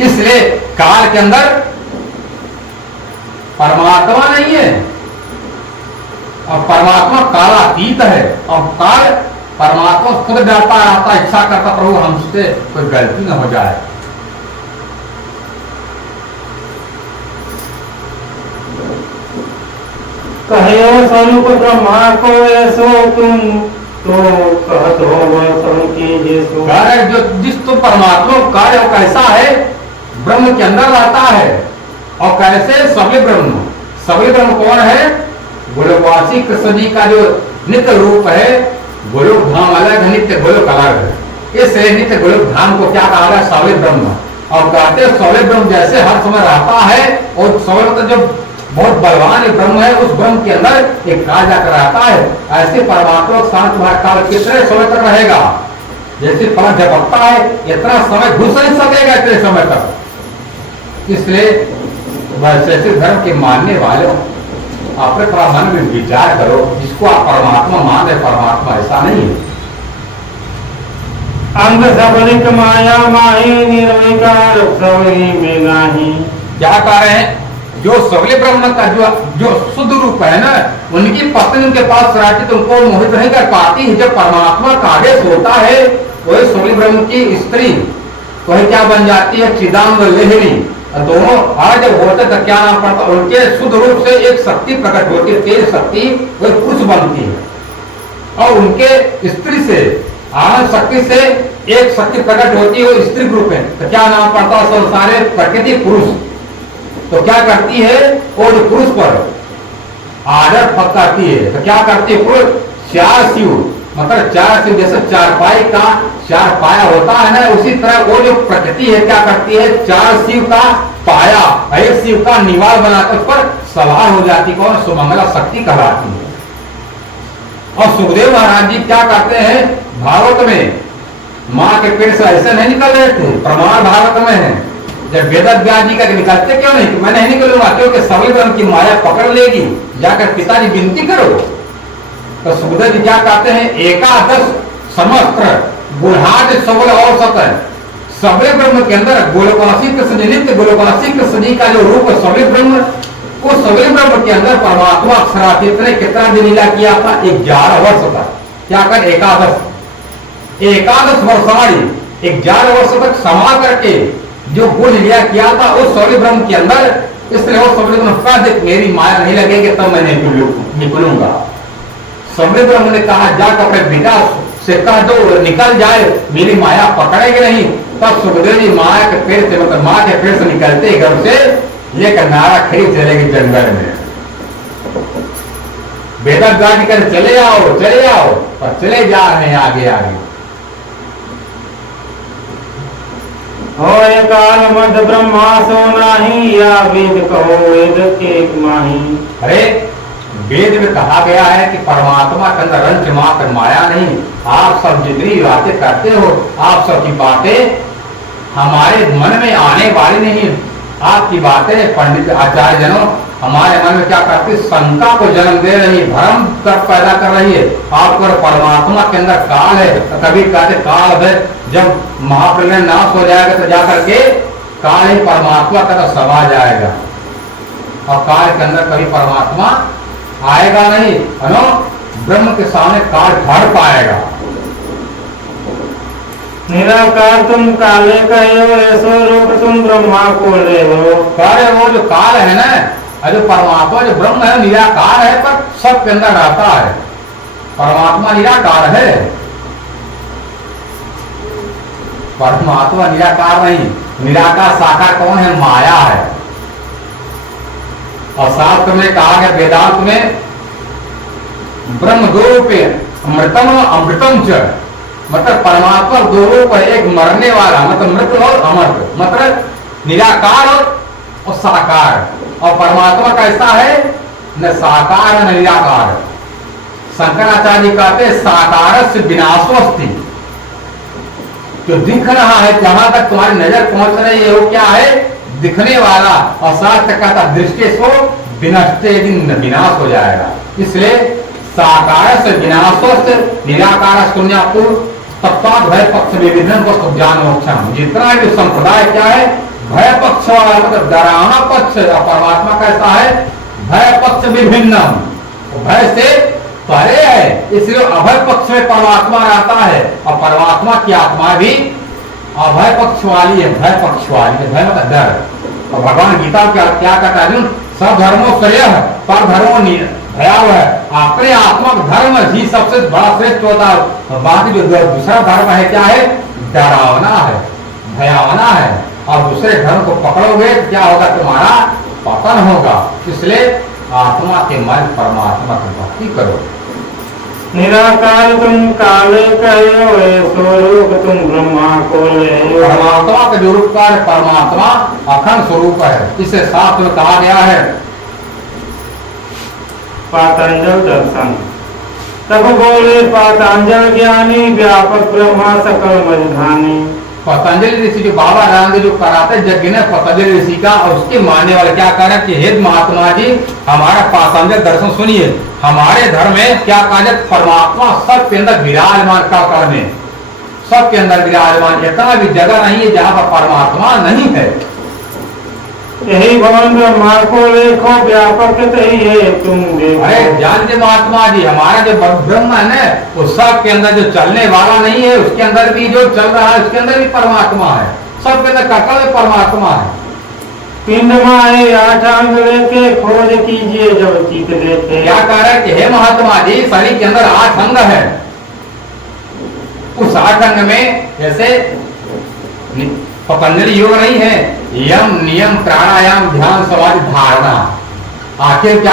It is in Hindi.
इसलिए काल के अंदर परमात्मा नहीं है और परमात्मा कालातीत है और काल परमात्मा खुद डरता आता, इच्छा करता प्रभु हमसे कोई गलती न हो जाए। कहो स्वरूप ब्रह्मा को ऐसो तुम तो कहत हो कीजिए। जो जिस तो परमात्मा कार्य कैसा है, ब्रह्म के अंदर रहता है और कैसे सभी ब्रह्म कौन है? गोलोकवासी कृष्ण जी का जो नित्य रूप है, गोलोक धाम अलग है, नित्य गोलोक अलग है। इसलिए नित्य गोलोक धाम को क्या कहा है? सभी ब्रह्म। और कहते हैं सभी ब्रह्म जैसे हर समय रहता है और सभी जो बहुत बलवान ब्रह्म है, उस ब्रह्म के अंदर एक काल जाकर रहता है। ऐसे परमात्मा शांत काल कितने समय तक रहेगा? जैसे पलक झपकता है इतना समय घुस नहीं सकेगा इतने समय तक। इसलिए वैशेषिक धर्म के मानने वालों अपने थोड़ा मन में विचार करो, जिसको आप परमात्मा मान रहे, परमात्मा ऐसा नहीं है। अंग सबलिक माया माही निर्विकार सबली में नाही। क्या कह रहे हैं? जो सबले ब्रह्म का जो शुद्ध रूप है ना, उनकी पत्नी उनके पास रहती तो उनको मोहित नहीं कर पाती है। जब परमात्मा का आदेश होता है वही सबले ब्रह्म की स्त्री वही क्या बन जाती है? चिदांग लेहरी। दोनों आज जब होते तो क्या नाम पड़ता? उनके शुद्ध रूप से एक शक्ति प्रकट होती है, तेज शक्ति वही पुरुष बनती है और उनके स्त्री से आनंद शक्ति से एक शक्ति प्रकट होती है, वो स्त्री रूप है। तो क्या नाम पड़ता? सारे प्रकृति पुरुष। तो क्या करती है वो? जो पुरुष पर आदर पकड़ती है तो क्या करती है? पुरुष चार शिव, मतलब चार शिव जैसे चारपाई का चार पाया होता है ना, उसी तरह वो जो प्रकृति है क्या करती है? चार शिव का पाया, एक शिव का निवास बनाकर उस पर सवार हो जाती। कौन? सुमंगला शक्ति कहलाती है। और सुखदेव महाराज जी क्या करते हैं? भागवत में माँ के पेट से ऐसे नहीं निकल रहे थे, प्रमाण भागवत में है। जब वेद व्यास जी का निकलते क्यों नहीं? मैं नहीं निकलूंगा, क्योंकि सभी ब्रह्म की माया पकड़ लेगी, जाकर पिताजी विनती करो। तो सुखदेव जी क्या कहते हैं? एकादश समस्त्र गुणाद सबल औसत है। सभी ब्रह्म के अंदर गोलोकवासी कृष्ण जी, नित्य गोलोकवासी कृष्ण जी का जो रूप है सभी ब्रह्म, उस सभी ब्रह्म के अंदर परमात्मा अक्षरातीत ने कितना दिन लीला किया था? 11 वर्ष तक। क्या कर? एकादश वर्षाणी 11 वर्ष तक समा करके जो गुण लीला किया था उस सभी ब्रह्म के अंदर। इसलिए वो सभी ब्रह्म मेरी माया नहीं लगेगी तब मैं निकलूंगा। सभी ब्रह्म ने कहा जाकर अपने बेटा से कह दो निकल जाए, मेरी माया पकड़ेगी नहीं। तब सुखदेव जी माया के पेड़ से, मतलब माँ के पेड़ से निकलते घर से लेकर नारा खड़ी चलेगी जंगल में। बेटा गाड़ी कर चले आओ और चले जा रहे हैं आगे आगे। हो काल मध्य ब्रह्मा सो नाही, या वेद कहो वेद के माही। अरे वेद में कहा गया है कि परमात्मा के अंदर अंश मात्र माया नहीं। आप सब जितनी बातें करते हो, आप सब की बातें हमारे मन में आने वाली नहीं। आपकी बातें पंडित आचार्य जनों हमारे मन में क्या करती? शंका को जन्म दे रही, भ्रम पैदा कर रही है। आपको परमात्मा के अंदर काल है तो कभी कहते काल है, जब महाप्रलय नाश हो जाएगा तो जाकर के काल ही परमात्मा का अंदर समा जाएगा और काल के अंदर कभी परमात्मा आएगा नहीं। है ना? ब्रह्म के सामने काल भर पाएगा। निराकार तुम काले कहो, ऐसो रूप तुम ब्रह्मा को ले लो। कार्य वो जो काल है ना, जो परमात्मा जो ब्रह्म है निराकार है, पर सब के अंदर रहता है। परमात्मा निराकार है, परमात्मा निराकार नहीं। निराकार साकार कौन है? माया है। और शास्त्र में कहा गया वेदांत में ब्रह्म दो रूप है, अमृतम और अमृतम च। मतलब परमात्मा दो रूप है, एक मरने वाला मतलब मृत और अमृत, मतलब निराकार और साकार। और परमात्मा कैसा है? न साकार न निराकार। शंकराचार्य जी कहते साकार से विनाशोस्ति। जो दिख रहा है, जहां तक तुम्हारी नजर पहुंच रही है वो क्या है? दिखने वाला। और शास्त्र कहता दृष्टि सो विनष्टे, दिन विनाश हो जाएगा। इसलिए साकार से विनाशो से निराकार शून्यापुर तत्वाद भय पक्ष विभिन्न वस्तु ज्ञान मोक्षम। जितना भी संप्रदाय क्या है? भय पक्ष वाला मतलब डरावना पक्ष, और परमात्मा कैसा है? भय पक्ष विभिन्न, भय से परे है, इसलिए अभय पक्ष में परमात्मा रहता है। और परमात्मा की आत्मा भी अभय पक्ष वाली है, भय पक्ष वाली है। भय मतलब डर। और भगवान गीता क्या कहता है? सब धर्मों श्रेय पर धर्मों भयावह है। अपने आत्मा धर्म ही सबसे बड़ा श्रेष्ठ होता है। बाकी जो दूसरा धर्म है क्या है? डरावना है, भयावना है। और दूसरे धर्म को पकड़ोगे तो क्या होगा? तुम्हारा पतन होगा। इसलिए आत्मा के मन परमात्मा की भक्ति करो। निराकार तुम काले कहो, स्वरूप तुम ब्रह्मा को ले। परमात्मा का जो रूप है परमात्मा अखंड स्वरूप है। इसे शास्त्र में कहा गया है पातंजल दर्शन। तब बोले पातंजल ज्ञानी, व्यापक ब्रह्मा सकल मझधानी। पतंजलि ऋषि जो बाबा रामदेव जो कराते यज्ञ ने पतंजलि ऋषि का, और उसके मानने वाले क्या कह रहे हैं कि हे महात्मा जी हमारा पातंजल दर्शन सुनिए। हमारे धर्म में क्या कहा जाए? परमात्मा सबके अंदर विराजमान का में, सबके अंदर विराजमान। इतना भी जगह नहीं है जहाँ पर परमात्मा नहीं है। यही भवन ब्रह्मा को देखो, व्यापक तही है तुम देखो। अरे जानते महात्मा जी हमारा जो ब्रह्म है ना, वो सबके अंदर जो चलने वाला नहीं है, उसके अंदर भी जो चल रहा है उसके अंदर भी परमात्मा है। सबके अंदर कटल में परमात्मा है। पिंड माए 8 अंग लेके, खोज कीजिए जब चित देखे। क्या कह रहे हैं कि हे महात्मा जी शरीर के अंदर 8 अंग है। उस 8 अंग में जैसे पतंजलि योग नहीं है, यम नियम प्राणायाम ध्यान समाधि धारणा। आखिर क्या